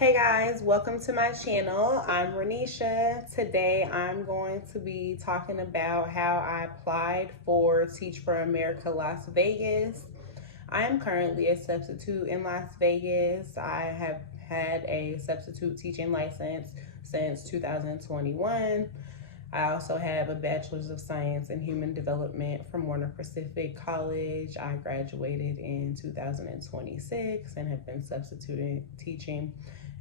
Hey guys, welcome to my channel. I'm Renisha. Today I'm going to be talking about how I applied for Teach for America Las Vegas. I am currently a substitute in Las Vegas. I have had a substitute teaching license since 2021. I also have a Bachelor's of Science in Human Development from Warner Pacific College. I graduated in 2026 and have been substituting teaching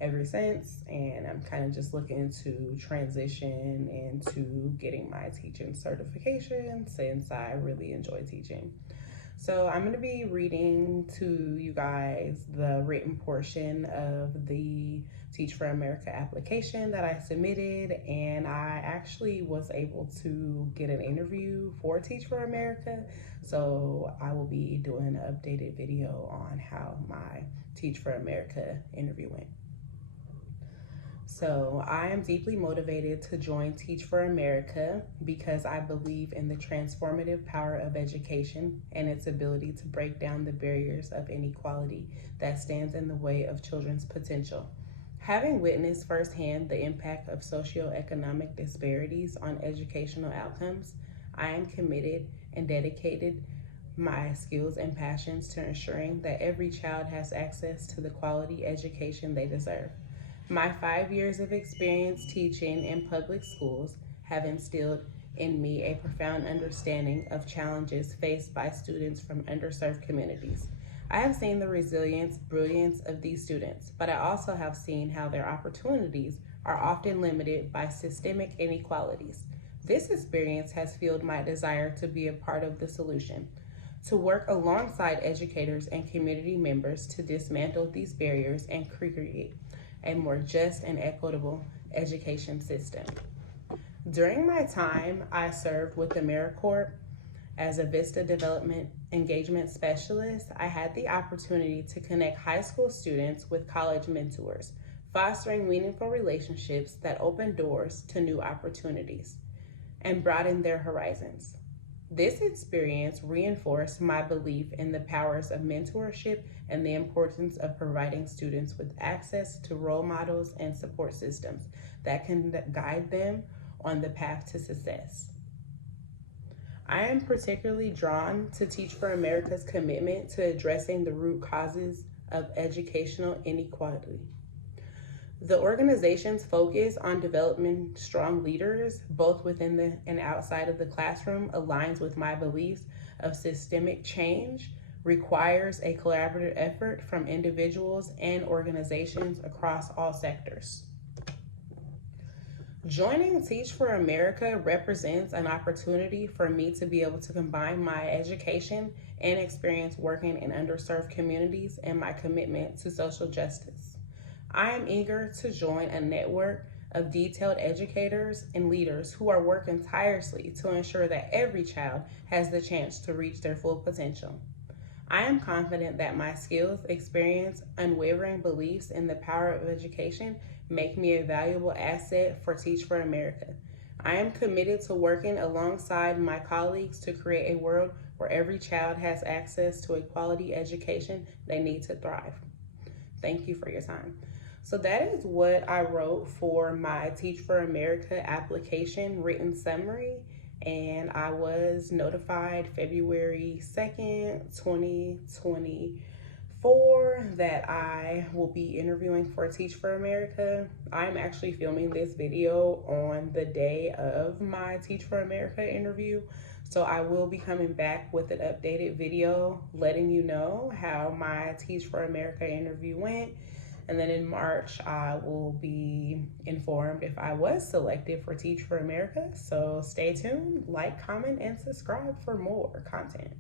ever since. And I'm kind of just looking to transition into getting my teaching certification since I really enjoy teaching. So I'm going to be reading to you guys the written portion of the Teach for America application that I submitted, and I actually was able to get an interview for Teach for America. So I will be doing an updated video on how my Teach for America interview went. So I am deeply motivated to join Teach for America because I believe in the transformative power of education and its ability to break down the barriers of inequality that stands in the way of children's potential. Having witnessed firsthand the impact of socioeconomic disparities on educational outcomes, I am committed and dedicated my skills and passions to ensuring that every child has access to the quality education they deserve. My 5 years of experience teaching in public schools have instilled in me a profound understanding of challenges faced by students from underserved communities. I have seen the resilience, brilliance of these students, but I also have seen how their opportunities are often limited by systemic inequalities. This experience has fueled my desire to be a part of the solution, to work alongside educators and community members to dismantle these barriers and create a more just and equitable education system. During my time, I served with AmeriCorps as a Vista Development Engagement Specialist. I had the opportunity to connect high school students with college mentors, fostering meaningful relationships that opened doors to new opportunities and broadened their horizons. This experience reinforced my belief in the powers of mentorship and the importance of providing students with access to role models and support systems that can guide them on the path to success. I am particularly drawn to Teach for America's commitment to addressing the root causes of educational inequality. The organization's focus on developing strong leaders, both within and outside of the classroom, aligns with my beliefs of systemic change, requires a collaborative effort from individuals and organizations across all sectors. Joining Teach for America represents an opportunity for me to be able to combine my education and experience working in underserved communities and my commitment to social justice. I am eager to join a network of detailed educators and leaders who are working tirelessly to ensure that every child has the chance to reach their full potential. I am confident that my skills, experience, unwavering beliefs in the power of education make me a valuable asset for Teach for America. I am committed to working alongside my colleagues to create a world where every child has access to a quality education they need to thrive. Thank you for your time. So that is what I wrote for my Teach for America application written summary, and I was notified February 2nd, 2024 that I will be interviewing for Teach for America. I'm actually filming this video on the day of my Teach for America interview, so I will be coming back with an updated video letting you know how my Teach for America interview went. And then in March, I will be informed if I was selected for Teach for America. So stay tuned, like, comment, and subscribe for more content.